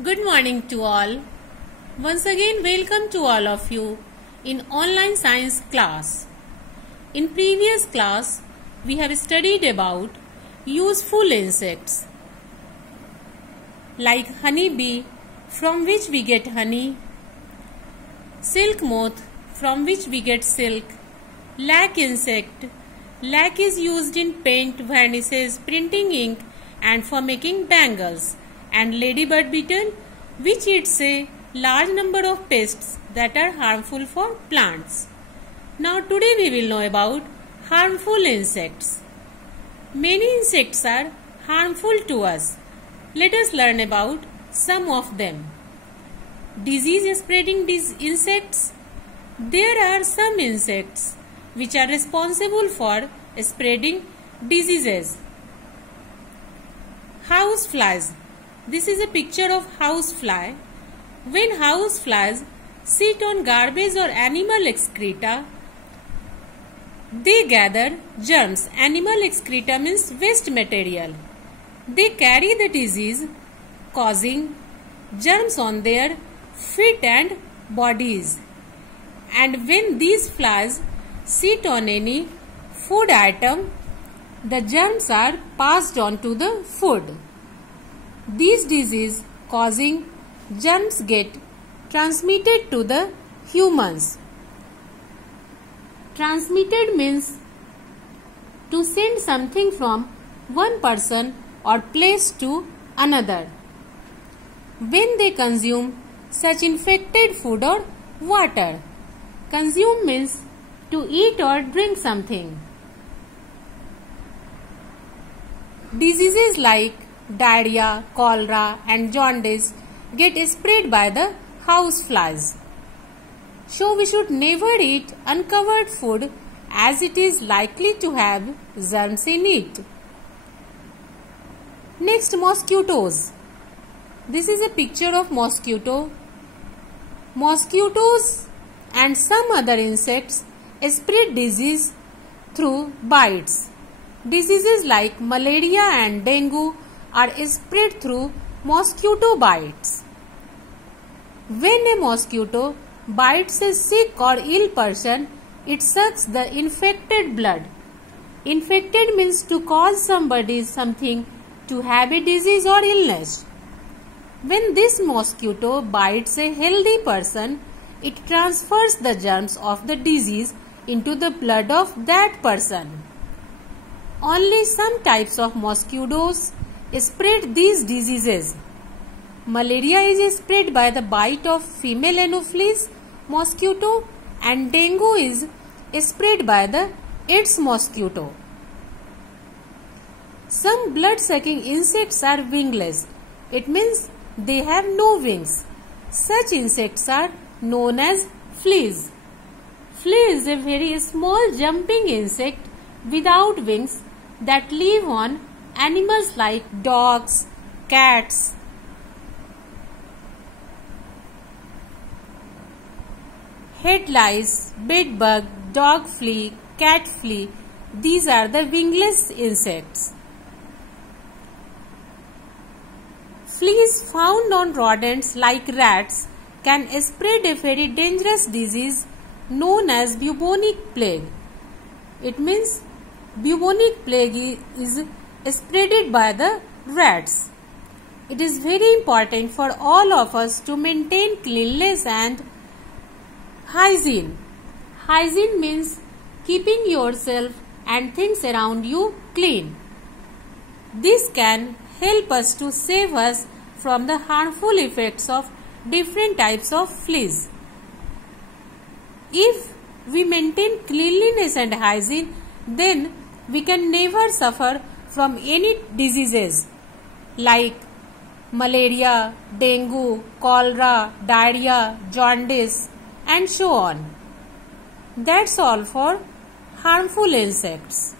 Good morning to all. Once again, welcome to all of you in online science class. In previous class, we have studied about useful insects like honeybee, from which we get honey, silk moth, from which we get silk, lac insect. Lac is used in paint, varnishes, printing ink and for making bangles, and ladybird beetle, which eats a large number of pests that are harmful for plants. Now today we will know about harmful insects. Many insects are harmful to us. Let us learn about some of them. Disease spreading insects. There are some insects which are responsible for spreading diseases. House flies. This is a picture of house fly. When house flies sit on garbage or animal excreta, they gather germs. Animal excreta means waste material. They carry the disease, causing germs on their feet and bodies. And when these flies sit on any food item, the germs are passed on to the food. These disease causing germs get transmitted to the humans. Transmitted means to send something from one person or place to another. When they consume such infected food or water. Consume means to eat or drink something. Diseases like diarrhea, cholera and jaundice get spread by the house flies. So we should never eat uncovered food as it is likely to have germs in it. Next, mosquitoes. This is a picture of mosquito. Mosquitoes and some other insects spread disease through bites. Diseases like malaria and dengue are spread through mosquito bites. When a mosquito bites a sick or ill person, it sucks the infected blood. Infected means to cause somebody something to have a disease or illness. When this mosquito bites a healthy person, it transfers the germs of the disease into the blood of that person. Only some types of mosquitoes spread these diseases. Malaria is spread by the bite of female Anopheles mosquito and dengue is spread by the Aedes mosquito. Some blood-sucking insects are wingless. It means they have no wings. Such insects are known as fleas. Flea is a very small jumping insect without wings that live on animals like dogs, cats. Head lice, bedbug, dog flea, cat flea, these are the wingless insects. Fleas found on rodents like rats can spread a very dangerous disease known as bubonic plague. It means bubonic plague is spreaded by the rats. It is very important for all of us to maintain cleanliness and hygiene. Hygiene means keeping yourself and things around you clean. This can help us to save us from the harmful effects of different types of fleas. If we maintain cleanliness and hygiene, then we can never suffer from any diseases like malaria, dengue, cholera, diarrhea, jaundice and so on. That's all for harmful insects.